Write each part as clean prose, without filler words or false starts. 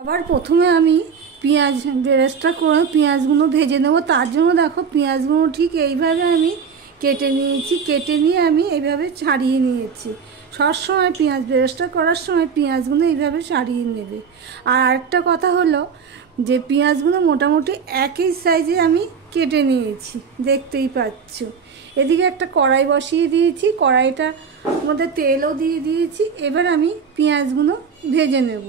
আবার প্রথমে আমি পেঁয়াজ বেরেস্তা করে পেঁয়াজগুলো ভেজে নেব। তার জন্য দেখো পেঁয়াজগুলো ঠিক এইভাবে আমি কেটে নিয়েছি, কেটে নিয়ে আমি এইভাবে ছাড়িয়ে নিয়েছি। সবসময় পেঁয়াজ বেরেস্তা করার সময় পেঁয়াজগুলো এইভাবে ছাড়িয়ে নেবে। আর আরেকটা কথা হলো যে পেঁয়াজগুলো মোটামুটি একই সাইজে আমি কেটে নিয়েছি, দেখতেই পাচ্ছ। এদিকে একটা কড়াই বসিয়ে দিয়েছি, কড়াইটার মধ্যে তেলও দিয়ে দিয়েছি। এবার আমি পেঁয়াজগুলো ভেজে নেব।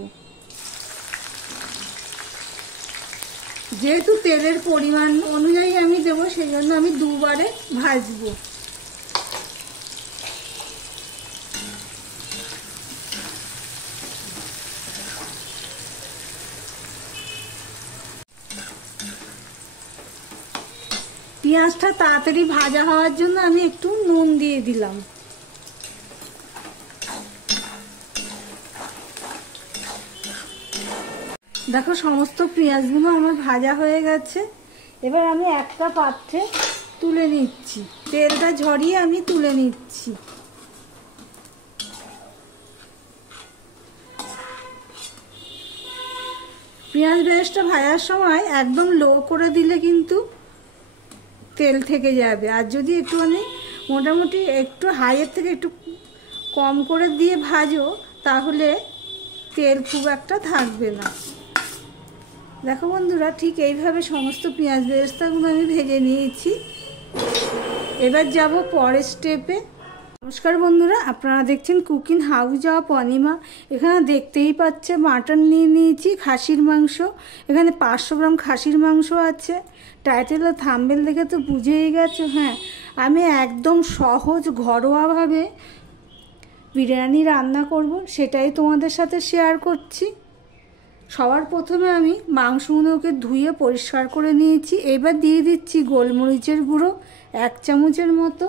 যেহেতু তেলের পরিমাণ অনুযায়ী আমি দেবো, সেই জন্য আমি দুবারে ভাজবো। পেঁয়াজটা তাড়াতাড়ি ভাজা হওয়ার জন্য আমি একটু নুন দিয়ে দিলাম। দেখো সমস্ত পেঁয়াজগুলো আমার ভাজা হয়ে গেছে। এবার আমি একটা পাত্রে তুলে নিচ্ছি, তেলটা ঝরিয়ে আমি তুলে নিচ্ছি। পেঁয়াজ বেরেস্তা ভাজার সময় একদম লো করে দিলে কিন্তু তেল থেকে যাবে, আর যদি একটুখানি মোটামুটি একটু হাইয়ের থেকে একটু কম করে দিয়ে ভাজো তাহলে তেল খুব একটা থাকবে না। দেখো বন্ধুরা, ঠিক এইভাবে সমস্ত পেঁয়াজ বেরেস্তাগুলো আমি ভেজে নিয়েছি। এবার যাব পরের স্টেপে। নমস্কার বন্ধুরা, আপনারা দেখছেন কুকিং হাউস অফ অনিমা। এখানে দেখতেই পাচ্ছে মাটন নিয়ে নিয়েছি, খাসির মাংস। এখানে 500 গ্রাম খাসির মাংস আছে। টাইটেল ও থাম্বনেল দেখে তো বুঝেই গেছো। হ্যাঁ, আমি একদম সহজ ঘরোয়াভাবে বিরিয়ানি রান্না করব, সেটাই তোমাদের সাথে শেয়ার করছি। সবার প্রথমে আমি মাংসগুলোকে ধুয়ে পরিষ্কার করে নিয়েছি। এবার দিয়ে দিচ্ছি গোলমরিচের গুঁড়ো 1 চামচের মতো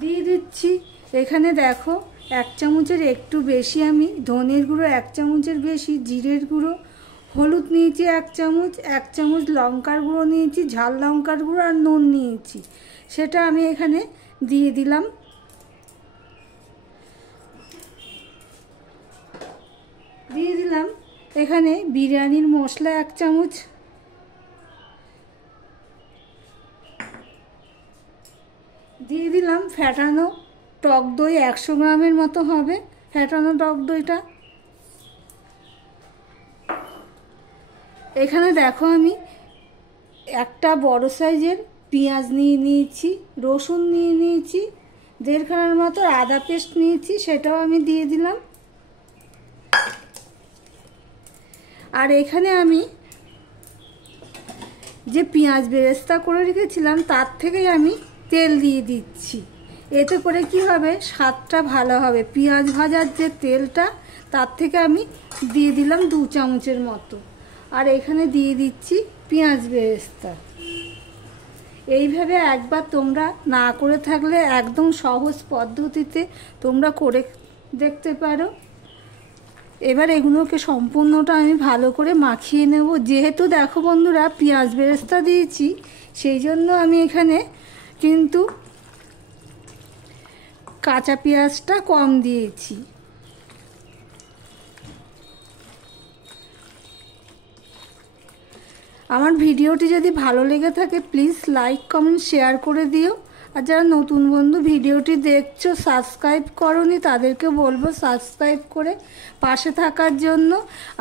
দিয়ে দিচ্ছি। এখানে দেখো 1 চামচের একটু বেশি আমি ধনের গুঁড়ো, 1 চামচের বেশি জিরের গুঁড়ো, হলুদ নিয়েছি 1 চামচ, 1 চামচ লঙ্কার গুঁড়ো নিয়েছি, ঝাল লঙ্কার গুঁড়ো, আর নুন নিয়েছি, সেটা আমি এখানে দিয়ে দিলাম। দিয়ে দিলাম এখানে বিরিয়ানির মশলা 1 চামচ, দিয়ে দিলাম ফ্যাটানো টক দই 100 গ্রামের মতো হবে, ফ্যাটানো টক দইটা। এখানে দেখো আমি একটা বড় সাইজের পেঁয়াজ নিয়ে নিয়েছি, রসুন নিয়ে নিয়েছি, 1.5 খানার মতো আদা পেস্ট নিয়েছি, সেটাও আমি দিয়ে দিলাম। আর এখানে আমি যে পেঁয়াজ বেরেস্তা করে রেখেছিলাম তার থেকেই আমি তেল দিয়ে দিচ্ছি। এতে করে কি হবে, স্বাদটা ভালো হবে। পেঁয়াজ ভাজার যে তেলটা, তার থেকে আমি দিয়ে দিলাম 2 চামচের মতো। আর এখানে দিয়ে দিচ্ছি পেঁয়াজ বেরেস্তা। এইভাবে একবার তোমরা না করে থাকলে একদম সহজ পদ্ধতিতে তোমরা করে দেখতে পারো। এবার এগুলোকে সম্পূর্ণটা আমি ভালো করে মাখিয়ে নেব। যেহেতু দেখো বন্ধুরা পেঁয়াজ বেরেস্তা দিয়েছি, সেই জন্য আমি এখানে কিন্তু কাঁচা পেঁয়াজটা কম দিয়েছি। আমার ভিডিওটি যদি ভালো লেগে থাকে প্লিজ লাইক কমেন্ট শেয়ার করে দিও। আর যারা নতুন বন্ধু ভিডিওটি দেখছো সাবস্ক্রাইব করোনি, তাদেরকে বলবো সাবস্ক্রাইব করে পাশে থাকার জন্য।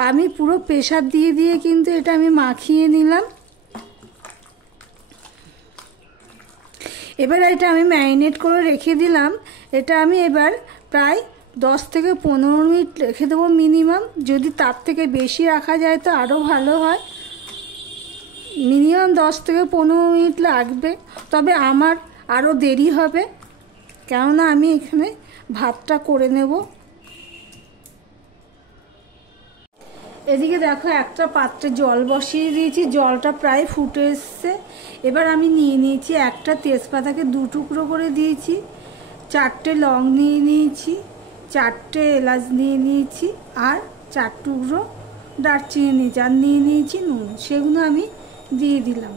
আমি পুরো প্রেসার দিয়ে দিয়ে কিন্তু এটা আমি মাখিয়ে নিলাম। এবার এটা আমি ম্যারিনেট করে রেখে দিলাম। এটা আমি এবার প্রায় 10 থেকে 15 মিনিট রেখে দেবো মিনিমাম। যদি তার থেকে বেশি রাখা যায় তো আরও ভালো হয়। মিনিমাম 10 থেকে 15 মিনিট লাগবে, তবে আমার আরও দেরি হবে, কেননা আমি এখানে ভাতটা করে নেব। এদিকে দেখো একটা পাত্রে জল বসিয়ে দিয়েছি, জলটা প্রায় ফুটে এসছে। এবার আমি নিয়ে নিয়েছি একটা তেজপাতাকে 2 টুকরো করে দিয়েছি, 4টে লং নিয়ে নিয়েছি, 4টে এলাচ নিয়ে নিয়েছি, আর 4 টুকরো দারচিনি নিয়েছি, আর নিয়ে নিয়েছি নুন। সেগুলো আমি দিয়ে দিলাম।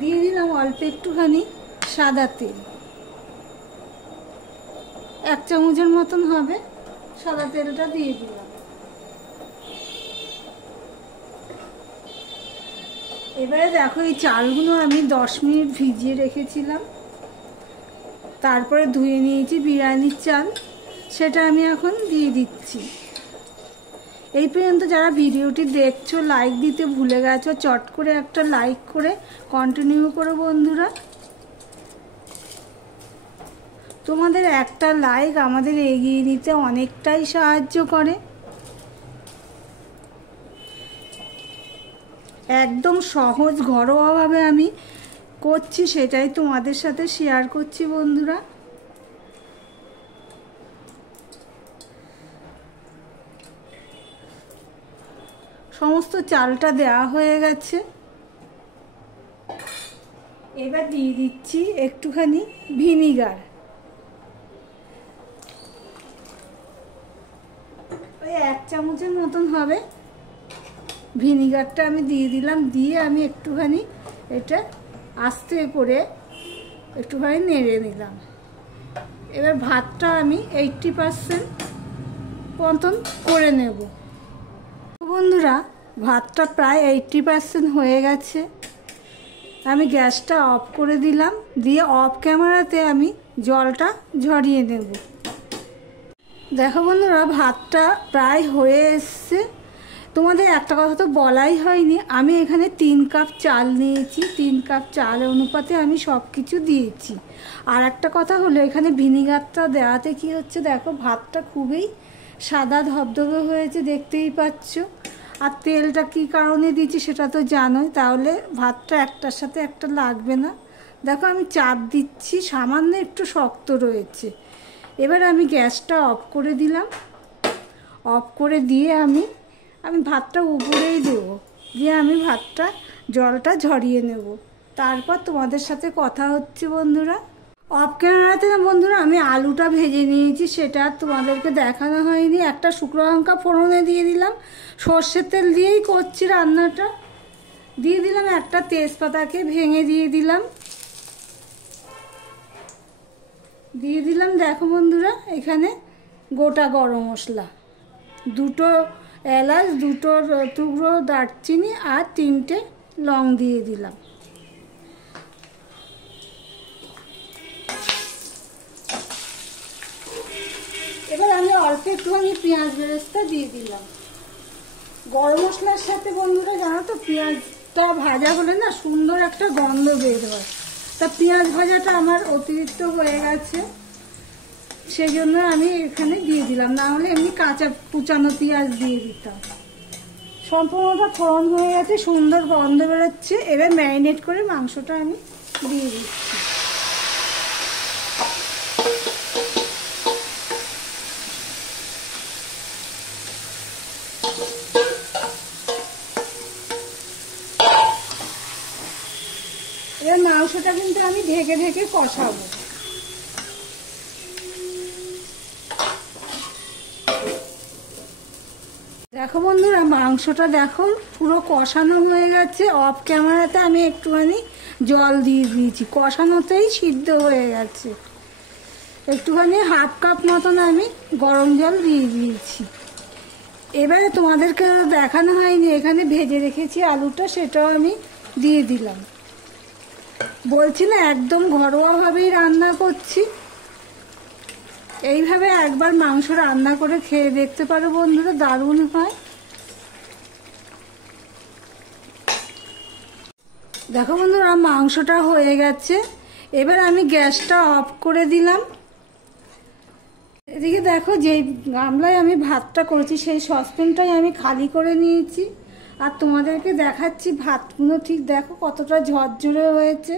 দিয়ে দিলাম অল্প একটুখানি সাদা তেল, 1 চামচের মতন হবে। সাদা তেলটা দিয়ে দিলাম। এবারে দেখো এই চালগুলো আমি 10 মিনিট ভিজিয়ে রেখেছিলাম, তারপরে ধুয়ে নিয়েছি বিরিয়ানির চাল, সেটা আমি এখন দিয়ে দিচ্ছি। এই পর্যন্ত যারা ভিডিওটি দেখছো লাইক দিতে ভুলে গেছো, চট করে একটা লাইক করে কন্টিনিউ করো বন্ধুরা। তোমাদের একটা লাইক আমাদের এগিয়ে নিতে অনেকটাই সাহায্য করে। একদম সহজ ঘরোয়াভাবে আমি করছি, সেটাই তোমাদের সাথে শেয়ার করছি বন্ধুরা। সমস্ত চালটা দেওয়া হয়ে গেছে। এবার দিয়ে দিচ্ছি একটুখানি ভিনিগার, ওই 1 চামচের মতন হবে। ভিনিগারটা আমি দিয়ে দিলাম, দিয়ে আমি একটুখানি এটা আস্তে করে একটুখানি নেড়ে নিলাম। এবার ভাতটা আমি 80% মতন করে নেব বন্ধুরা। ভাতটা প্রায় 80% হয়ে গেছে। আমি গ্যাসটা অফ করে দিলাম, দিয়ে অফ ক্যামেরাতে আমি জলটা ঝরিয়ে নেব। দেখো বন্ধুরা, ভাতটা প্রায় হয়ে এসছে। তোমাদের একটা কথা তো বলাই হয়নি, আমি এখানে 3 কাপ চাল নিয়েছি, 3 কাপ চাল অনুপাতে আমি সব কিছু দিয়েছি। আর একটা কথা হলো, এখানে ভিনিগারটা দেওয়াতে কি হচ্ছে, দেখো ভাতটা খুবই সাদা ধবধবে হয়েছে, দেখতেই পাচ্ছ। আর তেলটা কি কারণে দিচ্ছি সেটা তো জানোই, তাহলে ভাতটা একটার সাথে একটা লাগবে না। দেখো আমি চাপ দিচ্ছি, সামান্য একটু শক্ত রয়েছে। এবার আমি গ্যাসটা অফ করে দিলাম। অফ করে দিয়ে আমি ভাতটা উপরেই দেবো, দিয়ে আমি ভাতটা জলটা ঝরিয়ে নেব। তারপর তোমাদের সাথে কথা হচ্ছে বন্ধুরা। অফ ক্যামেরাতে না বন্ধুরা, আমি আলুটা ভেজে নিয়েছি, সেটা তোমাদেরকে দেখানো হয়নি। একটা শুকনো লঙ্কা ফোড়নে দিয়ে দিলাম, সর্ষের তেল দিয়েই করছি রান্নাটা। দিয়ে দিলাম একটা তেজপাতাকে ভেঙে দিয়ে দিলাম। দিয়ে দিলাম দেখো বন্ধুরা এখানে গোটা গরম মশলা, 2টো এলাচ, 2টো টুকরো দারচিনি আর 3টে লং দিয়ে দিলাম। এবার আমি অল্প একটুখানি পেঁয়াজ বেরেস্তা দিয়ে দিলাম। গরম মশলার সাথে বন্ধুরা জানো তো, পেঁয়াজটা ভাজা হলে না সুন্দর একটা গন্ধ বের হয়। তা পেঁয়াজ ভাজাটা আমার অতিরিক্ত হয়ে গেছে, সেই জন্য আমি এখানে দিয়ে দিলাম, না হলে এমনি কাঁচা কুচানো পেঁয়াজ দিয়ে দিতাম। সম্পূর্ণটা ফোড়ন হয়ে গেছে, সুন্দর গন্ধ বেরোচ্ছে। এবার ম্যারিনেট করে মাংসটা আমি দিয়ে দিচ্ছি। এবার মাংসটা কিন্তু আমি ঢেকে ঢেকে কষাবো। দেখো বন্ধুরা, মাংসটা দেখো পুরো কষানো হয়ে গেছে। অফ ক্যামেরাতে আমি একটুখানি জল দিয়ে দিয়েছি, কষানোতেই সিদ্ধ হয়ে গেছে। একটুখানি 1/2 কাপ মতন আমি গরম জল দিয়ে দিয়েছি। এবারে তোমাদেরকে দেখানো হয়নি, এখানে ভেজে রেখেছি আলুটা, সেটাও আমি দিয়ে দিলাম। বলছি না একদম ঘরোয়াভাবেই রান্না করছি। এইভাবে একবার মাংস রান্না করে খেয়ে দেখতে পারো বন্ধুরা, দারুণ হয়। দেখো বন্ধুরা, মাংসটা হয়ে গেছে। এবার আমি গ্যাসটা অফ করে দিলাম। এদিকে দেখো যেই গামলায় আমি ভাতটা করেছি সেই সসপ্যানটাই আমি খালি করে নিয়েছি। আর তোমাদেরকে দেখাচ্ছি ভাতগুলো, ঠিক দেখো কতটা ঝরঝরে হয়েছে।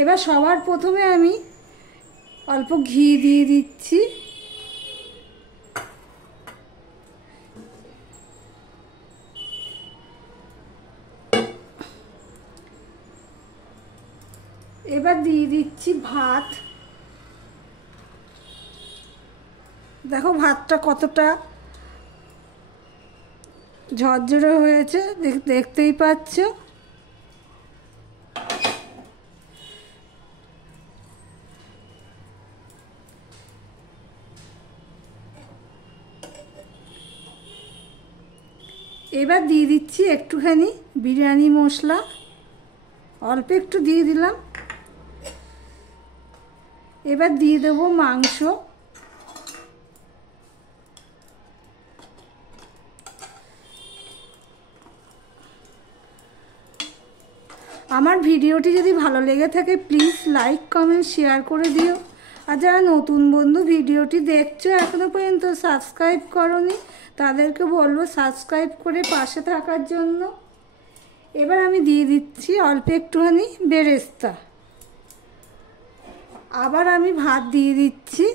এবার সবার প্রথমে আমি অল্প ঘি দিয়ে দিচ্ছি। এবার দিয়ে দিচ্ছি ভাত। দেখো ভাতটা কতটা ঝরঝরে হয়েছে, দেখতেই পাচ্ছ। এবার দিয়ে দিচ্ছি একটুখানি বিরিয়ানি মশলা, অল্প একটু দিয়ে দিলাম। এবার দিয়ে দেব মাংস। আমার ভিডিওটি যদি ভালো লেগে থাকে প্লিজ লাইক কমেন্ট শেয়ার করে দিও। আর যারা নতুন বন্ধু ভিডিওটি দেখছো এখনো পর্যন্ত সাবস্ক্রাইব করোনি তাদেরকে বলবো সাবস্ক্রাইব করে পাশে থাকার জন্য। এবার আমি দিয়ে দিচ্ছি অল্প একটুখানি বেরেস্তা। আবার আমি ভাত দিয়ে দিচ্ছি।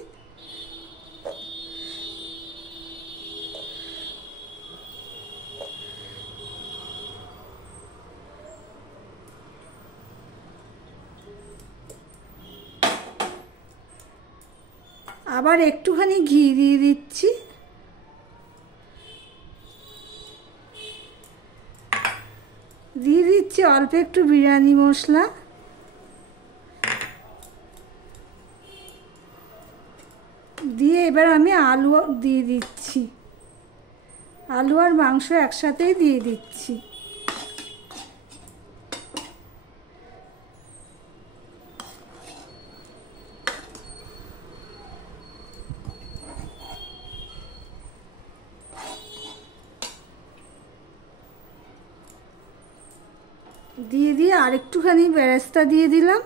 আবার একটুখানি ঘি দিয়ে দিচ্ছি। দিয়ে দিচ্ছি অল্প একটু বিরিয়ানি মশলা। দিয়ে এবার আমি আলু দিয়ে দিচ্ছি, আলু আর মাংস একসাথেই দিয়ে দিচ্ছি। দিয়ে আর একটুখানি বেরেস্তা দিয়ে দিলাম।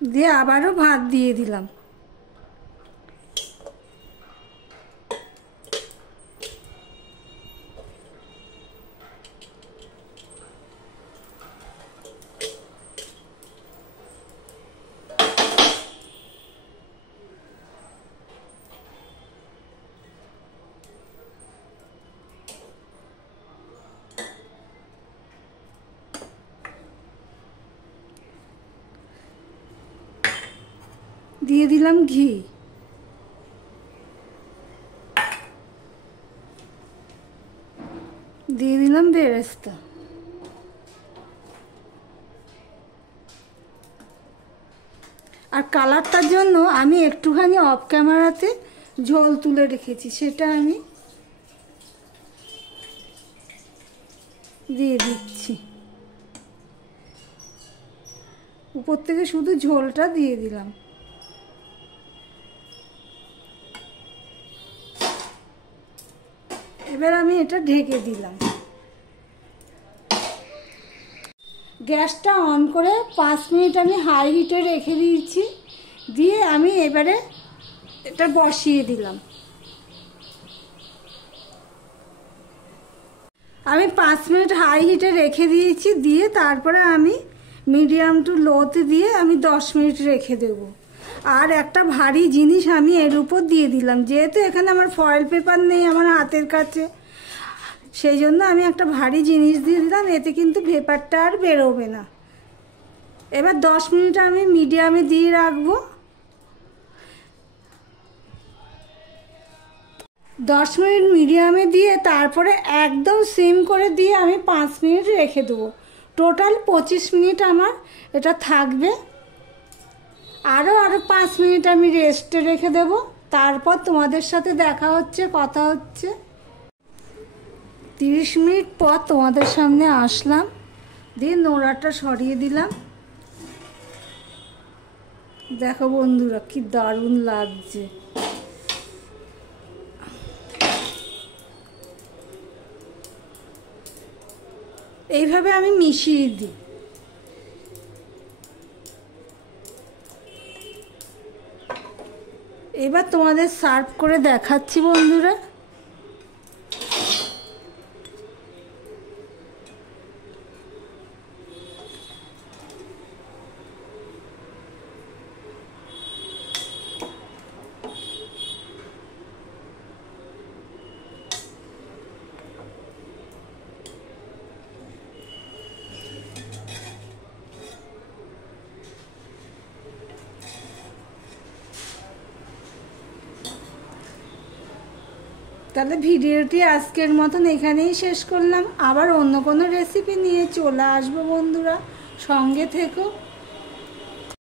দিয়ে আবারও ভাত দিয়ে দিলাম। দিয়ে দিলাম ঘি। দিয়ে দিলাম বেরেস্তা। আর কালারটার জন্য আমি একটুখানি অফ ক্যামেরাতে ঝোল তুলে রেখেছি, সেটা আমি দিয়ে দিচ্ছি। উপর থেকে শুধু ঝোলটা দিয়ে দিলাম। এবার আমি এটা ঢেকে দিলাম। গ্যাসটা অন করে 5 মিনিট আমি হাই হিটে রেখে দিয়েছি। দিয়ে আমি এবারে এটা বসিয়ে দিলাম। আমি 5 মিনিট হাই হিটে রেখে দিয়েছি। দিয়ে তারপরে আমি মিডিয়াম টু লোতে দিয়ে আমি 10 মিনিট রেখে দেব। আর একটা ভারী জিনিস আমি এর উপর দিয়ে দিলাম, যেহেতু এখানে আমার ফয়েল পেপার নেই আমার হাতের কাছে, সেই জন্য আমি একটা ভারী জিনিস দিয়ে দিলাম, এতে কিন্তু ভেপারটা আর বেরোবে না। এবার 10 মিনিট আমি মিডিয়ামে দিয়ে রাখবো। 10 মিনিট মিডিয়ামে দিয়ে তারপরে একদম সিম করে দিয়ে আমি 5 মিনিট রেখে দেবো। টোটাল 25 মিনিট আমার এটা থাকবে। আরও 5 মিনিট আমি রেস্টে রেখে দেব। তারপর তোমাদের সাথে দেখা হচ্ছে, কথা হচ্ছে। 30 মিনিট পর তোমাদের সামনে আসলাম। দিয়ে নোড়াটা সরিয়ে দিলাম। দেখো বন্ধুরা কি দারুণ লাগছে। এইভাবে আমি মিশিয়ে দিই। এবার তোমাদের সার্ভ করে দেখাচ্ছি বন্ধুরা। তাহলে ভিডিওটি আজকের মতন এখানেই শেষ করলাম। আবার অন্য কোনো রেসিপি নিয়ে চলে আসবো বন্ধুরা, সঙ্গে থেকো।